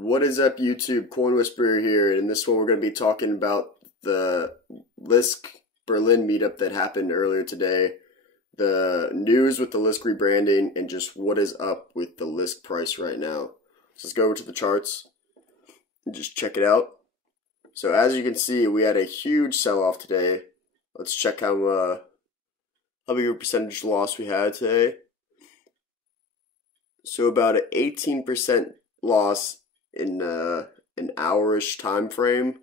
What is up, YouTube? Coin Whisperer here, and in this one we're going to be talking about the Lisk Berlin meetup that happened earlier today, the news with the Lisk rebranding, and just what is up with the Lisk price right now. So let's go over to the charts and just check it out. So as you can see, we had a huge sell-off today. Let's check how big of a percentage loss we had today. So about an 18% loss in an hour-ish time frame,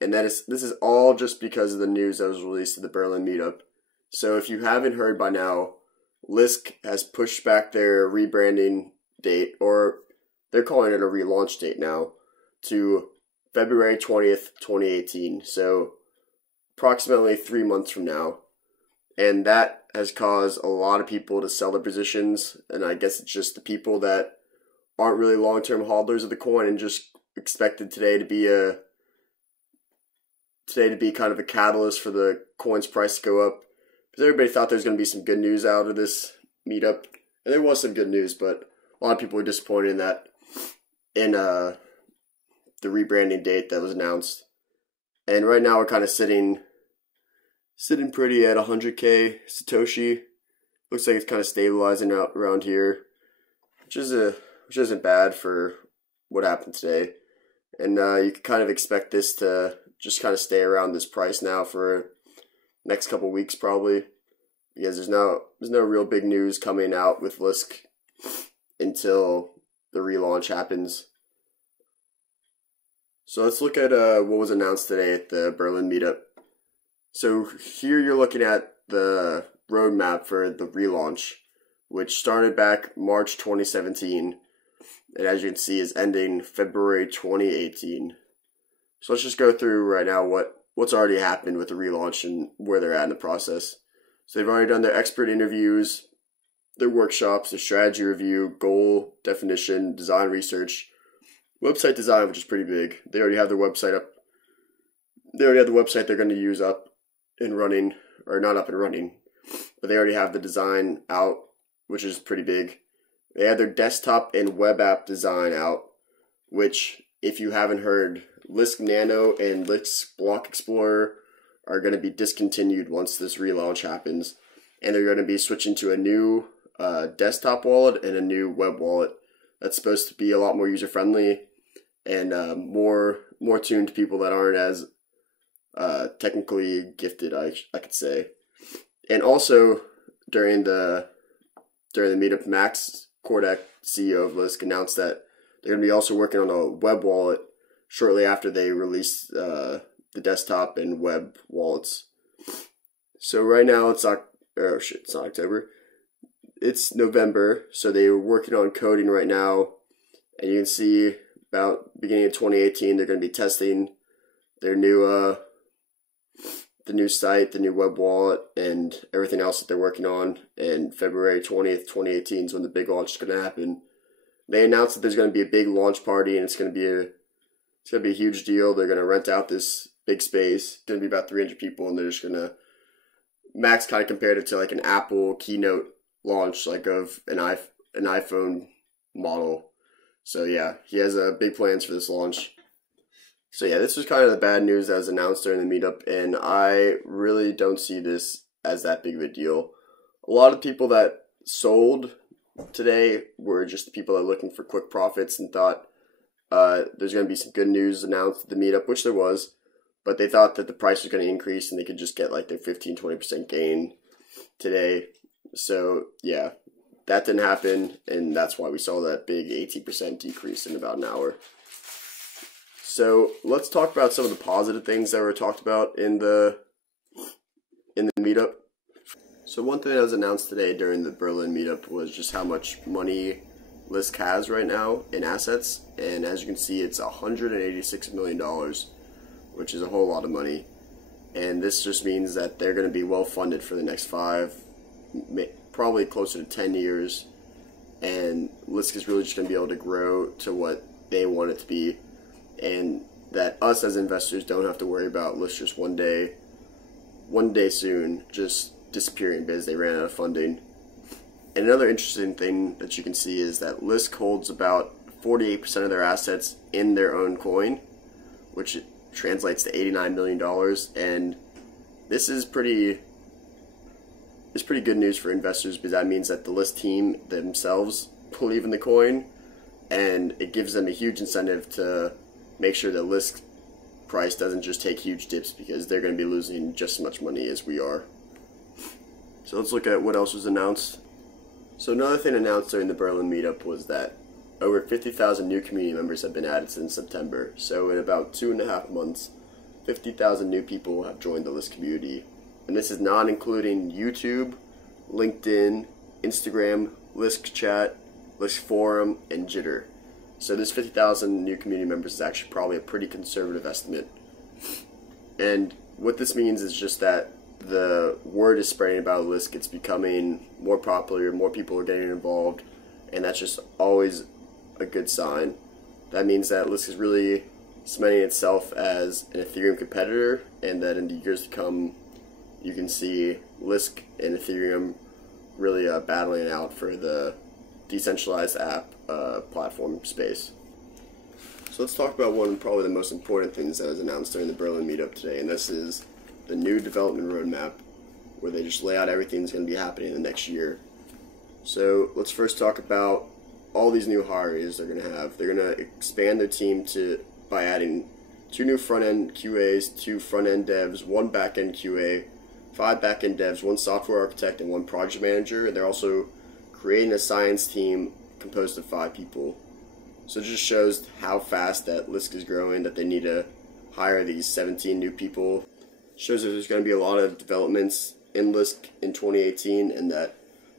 and this is all just because of the news that was released at the Berlin meetup. So if you haven't heard by now, Lisk has pushed back their rebranding date, or they're calling it a relaunch date now, to February 20th, 2018. So approximately 3 months from now. And that has caused a lot of people to sell their positions, and I guess it's just the people that aren't really long-term holders of the coin and just expected today to be kind of a catalyst for the coin's price to go up. Because everybody thought there was going to be some good news out of this meetup, and there was some good news, but a lot of people were disappointed in the rebranding date that was announced. And right now we're kind of sitting pretty at 100k Satoshi. Looks like it's kind of stabilizing out around here, which isn't bad for what happened today. And you can kind of expect this to just kind of stay around this price now for next couple weeks probably, because there's no real big news coming out with Lisk until the relaunch happens. So let's look at what was announced today at the Berlin meetup. So here you're looking at the roadmap for the relaunch, which started back March 2017, and as you can see is ending February 2018. So let's just go through right now what's already happened with the relaunch and where they're at in the process. So they've already done their expert interviews, their workshops, their strategy review, goal definition, design research, website design, which is pretty big. They already have their website up. They already have the website they're going to use up and running, or not up and running, but they already have the design out, which is pretty big. They had their desktop and web app design out, which, if you haven't heard, Lisk Nano and Lisk Block Explorer are going to be discontinued once this relaunch happens, and they're going to be switching to a new desktop wallet and a new web wallet that's supposed to be a lot more user-friendly and more tuned to people that aren't as technically gifted, I could say. And also during the meetup, Max Kordak, CEO of Lisk, announced that they're going to be also working on a web wallet shortly after they release the desktop and web wallets. So right now it's not October. It's November, so they're working on coding right now, and you can see about beginning of 2018 they're going to be testing their new the new site, the new web wallet, and everything else that they're working on. And February 20th, 2018 is when the big launch is going to happen. They announced that there's going to be a big launch party, and it's going to be a huge deal. They're going to rent out this big space. It's going to be about 300 people, and they're just going to, Max kind of compared it to like an Apple keynote launch, like of an iPhone model. So yeah, he has big plans for this launch. So yeah, this was kind of the bad news that was announced during the meetup, and I really don't see this as that big of a deal. A lot of people that sold today were just the people that were looking for quick profits and thought there's going to be some good news announced at the meetup, which there was, but they thought that the price was going to increase and they could just get like their 15-20% gain today. So yeah, that didn't happen, and that's why we saw that big 18% decrease in about an hour. So let's talk about some of the positive things that were talked about in the meetup. So one thing that was announced today during the Berlin meetup was just how much money Lisk has right now in assets, and as you can see, it's $186 million, which is a whole lot of money. And this just means that they're going to be well funded for the next 5, probably closer to 10 years, and Lisk is really just going to be able to grow to what they want it to be. And that us as investors don't have to worry about Lisk just one day soon just disappearing because they ran out of funding. And another interesting thing that you can see is that Lisk holds about 48% of their assets in their own coin, which translates to $89 million. And this is pretty good news for investors, because that means that the Lisk team themselves believe in the coin, and it gives them a huge incentive to make sure that Lisk price doesn't just take huge dips, because they're going to be losing just as much money as we are. So let's look at what else was announced. So another thing announced during the Berlin meetup was that over 50,000 new community members have been added since September. So in about 2.5 months, 50,000 new people have joined the Lisk community. And this is not including YouTube, LinkedIn, Instagram, Lisk Chat, Lisk Forum, and Jitter. So this 50,000 new community members is actually probably a pretty conservative estimate. And what this means is just that the word is spreading about Lisk. It's becoming more popular, more people are getting involved, and that's just always a good sign. That means that Lisk is really cementing itself as an Ethereum competitor, and that in the years to come you can see Lisk and Ethereum really battling it out for the decentralized app platform space. So let's talk about one of probably the most important things that was announced during the Berlin meetup today, and this is the new development roadmap, where they just lay out everything that's going to be happening in the next year. So let's first talk about all these new hires they're going to have. They're going to expand their team by adding 2 new front-end QAs, 2 front-end devs, 1 back-end QA, 5 back-end devs, 1 software architect, and 1 project manager. And they're also creating a science team composed of 5 people. So it just shows how fast that Lisk is growing, that they need to hire these 17 new people. Shows that there's going to be a lot of developments in Lisk in 2018, and that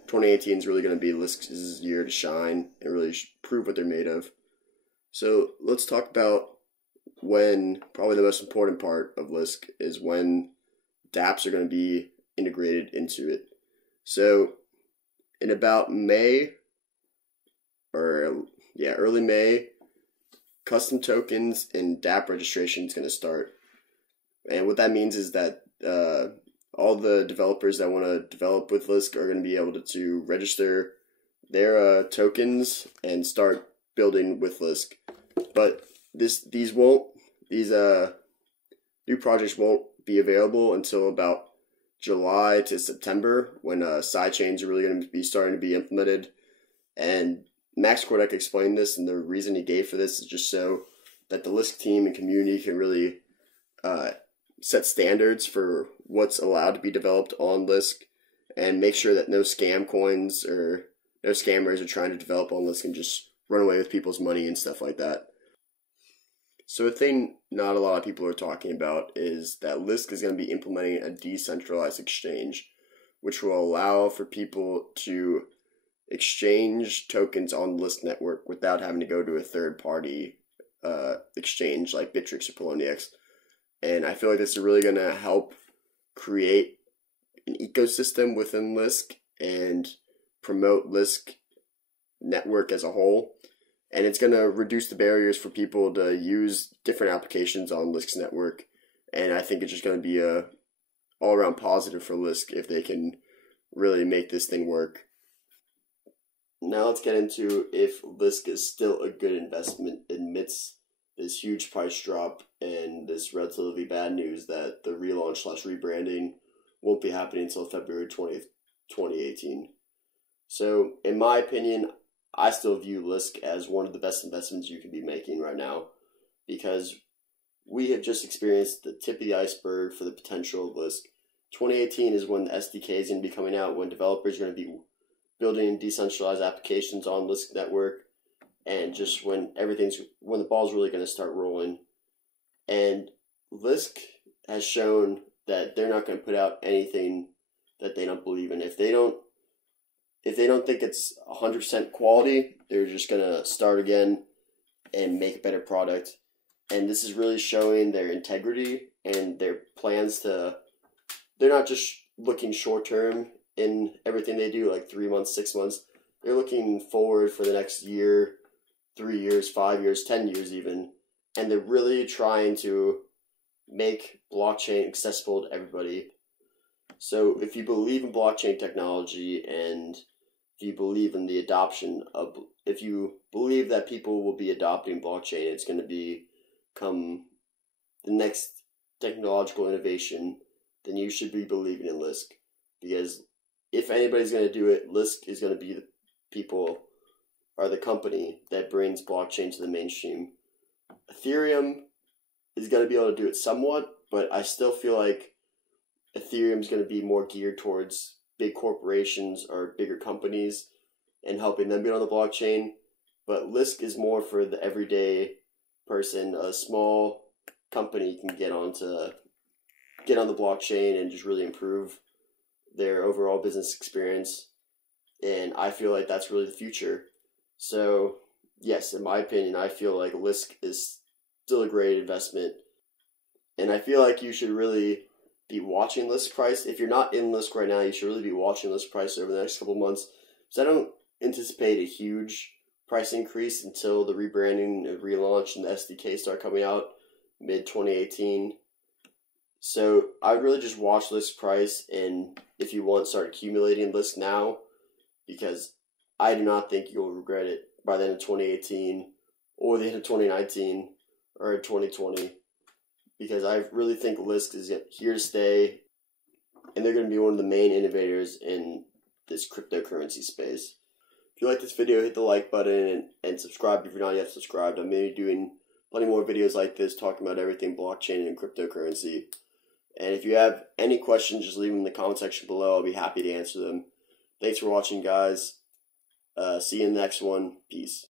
2018 is really going to be Lisk's year to shine and really prove what they're made of. So let's talk about when, probably the most important part of Lisk is when dApps are going to be integrated into it. So in about early May, custom tokens and dApp registration is going to start. And what that means is that all the developers that want to develop with Lisk are going to be able to register their tokens and start building with Lisk. But these new projects won't be available until about July to September, when sidechains are really going to be starting to be implemented. And Max Kordek explained this, and the reason he gave for this is just so that the Lisk team and community can really set standards for what's allowed to be developed on Lisk, and make sure that no scam coins or no scammers are trying to develop on Lisk and just run away with people's money and stuff like that. So a thing not a lot of people are talking about is that Lisk is going to be implementing a decentralized exchange, which will allow for people to exchange tokens on the Lisk network without having to go to a third-party exchange like Bittrex or Poloniex. And I feel like this is really going to help create an ecosystem within Lisk and promote Lisk network as a whole. And it's going to reduce the barriers for people to use different applications on Lisk's network. And I think it's just going to be a all-around positive for Lisk if they can really make this thing work. Now let's get into if Lisk is still a good investment amidst this huge price drop and this relatively bad news that the relaunch/rebranding won't be happening until February 20th, 2018. So in my opinion, I still view Lisk as one of the best investments you can be making right now, because we have just experienced the tip of the iceberg for the potential of Lisk. 2018 is when the SDK is going to be coming out, when developers are going to be building decentralized applications on Lisk network, and just when the ball's really going to start rolling. And Lisk has shown that they're not going to put out anything that they don't believe in. If they don't think it's 100% quality, they're just going to start again and make a better product. And this is really showing their integrity and their plans to, they're not just looking short term in everything they do, like 3 months, 6 months. They're looking forward for the next year, 3 years, 5 years, 10 years even. And they're really trying to make blockchain accessible to everybody. So if you believe in blockchain technology and if you believe in the adoption of, if you believe that people will be adopting blockchain, it's going to become the next technological innovation, then you should be believing in Lisk. Because if anybody's going to do it, Lisk is going to be the people, or the company that brings blockchain to the mainstream. Ethereum is going to be able to do it somewhat, but I still feel like Ethereum is going to be more geared towards big corporations or bigger companies and helping them get on the blockchain. But Lisk is more for the everyday person. A small company can get on the blockchain and just really improve their overall business experience. And I feel like that's really the future. So yes, in my opinion, I feel like Lisk is still a great investment. And I feel like you should really be watching Lisk price. If you're not in Lisk right now, you should really be watching Lisk price over the next couple months. So I don't anticipate a huge price increase until the rebranding and relaunch and the SDK start coming out mid-2018. So I would really just watch Lisk price, and if you want, start accumulating Lisk now, because I do not think you'll regret it by the end of 2018 or the end of 2019 or 2020. Because I really think Lisk is here to stay, and they're going to be one of the main innovators in this cryptocurrency space. If you like this video, hit the like button and subscribe if you're not yet subscribed. I'm going to be doing plenty more videos like this talking about everything blockchain and cryptocurrency. And if you have any questions, just leave them in the comment section below. I'll be happy to answer them. Thanks for watching, guys. See you in the next one. Peace.